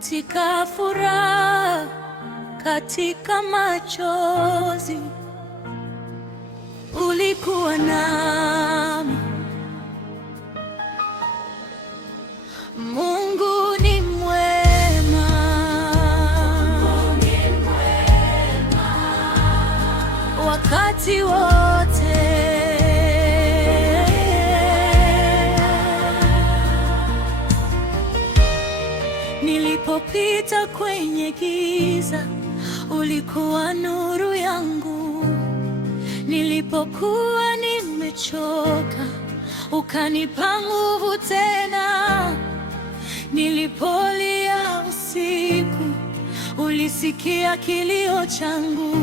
katika furaha, katika machozi, ulikuwa nami. Mungu ni mwema, wakati wote. Nilipopita kwenye giza, ulikuwa nuru yangu. Nilipokuwa nimechoka, ukanipa nguvu tena. Nilipolia usiku, ulisikia kilio changu.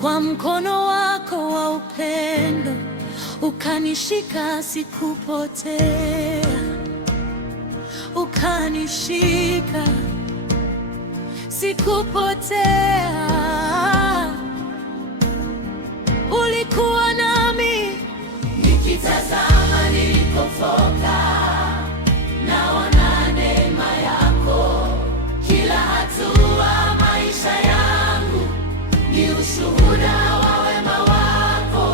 Kwa mkono wako wa upendo, ukanishika, sikupotea. Ukanishika, sikupotea. Ulikuwa nami, nikitazama nilipotoka, naona neema yako. Kila hatua maisha yangu ni ushuhuda wa wema wako.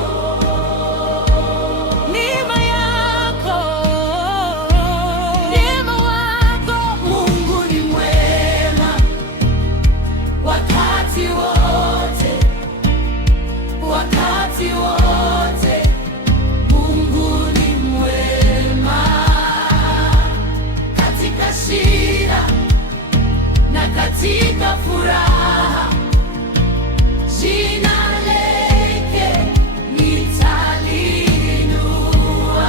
Neema yako, neema wako. Mungu ni mwema wakati wote, wakati wote. Mungu ni mwema katika shida na katika furaha. Jina lake nitaliinua.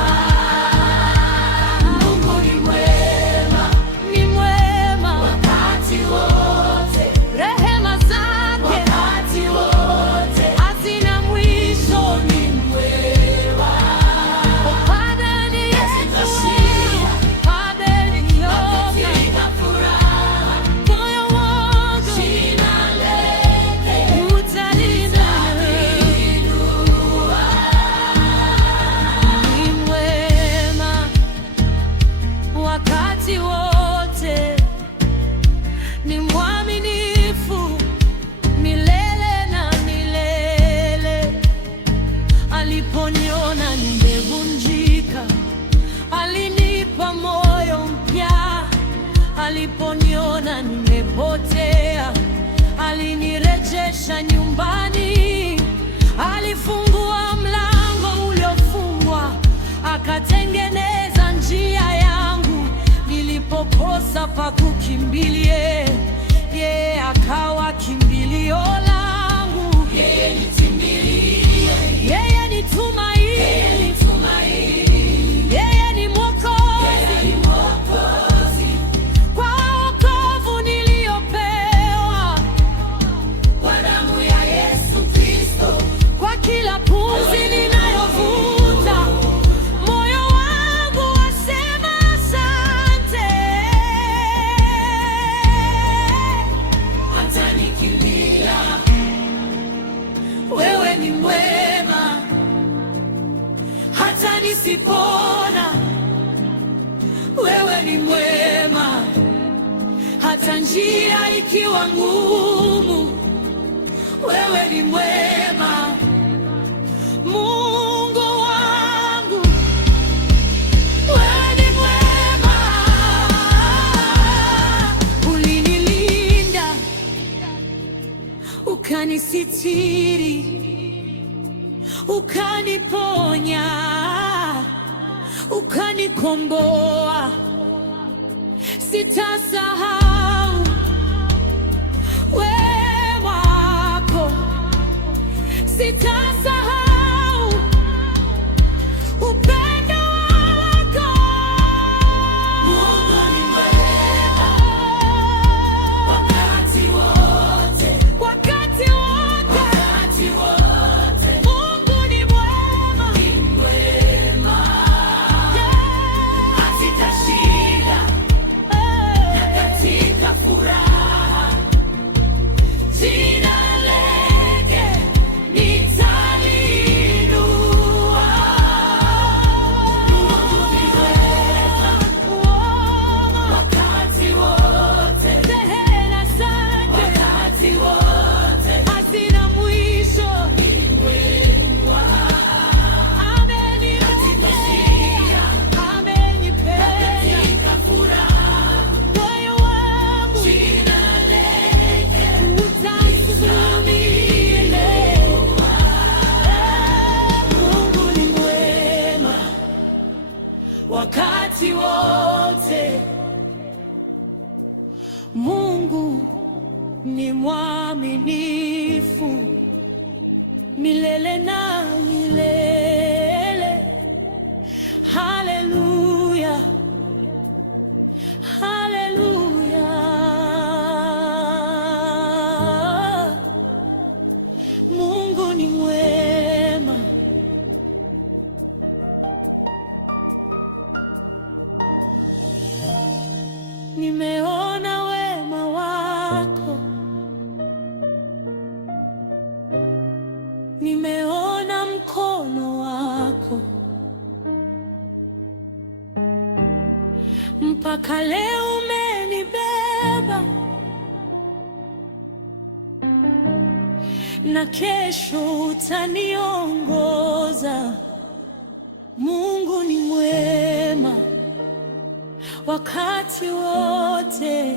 Mungu ni mwema, ni mwema wakati wote. Rehema zake wakati wote hazina mwisho. Ni mwema upande ni Yesu, upande ni katika furaha. Moyo wangu jina lake utaliinua. Ni mwema wakati wote, ni mwaminifu milele na milele. Aliponiona nimevunjika, alinipa moyo mpya. Aliponiona nimepotea, alinirejesha nyumbani. Alifungua mlango uliofungwa, akatengeneza njia yangu. Nilipokosa pa kukimbilia, yeye akawa kimbilio langu. Yeye ni kimbilio, yeye ni tumaini, yeye ni Mwokozi. Kwa wokovu niliopewa kwa damu ya Yesu Kristo, kwa kila pumzi ninayovuta, moyo wangu wasema asante. Hata nikilia, wewe ni mwema. Hata nisipona, wewe ni mwema. Hata njia ikiwa ngumu, wewe ni mwema. Mungu wangu, wewe ni mwema. Ulinilinda, ukanisitiri, ukaniponya, ukanikomboa. Sitasahau wema wako, sitasahau upendo wako. Mungu ni mwema wakati wote, wakati wote, wakati wote. Mungu ni mwema, ni mwema katika shida na katika furaha. Jina lake nitaliinua. wakati wote. Mungu ni mwaminifu milele na milele. Haleluya, haleluya. Mungu ni mwema. Nimeona wema wako, nimeona mkono wako, mpaka leo umenibeba, na kesho utaniongoza. Mungu ni mwema wakati wote.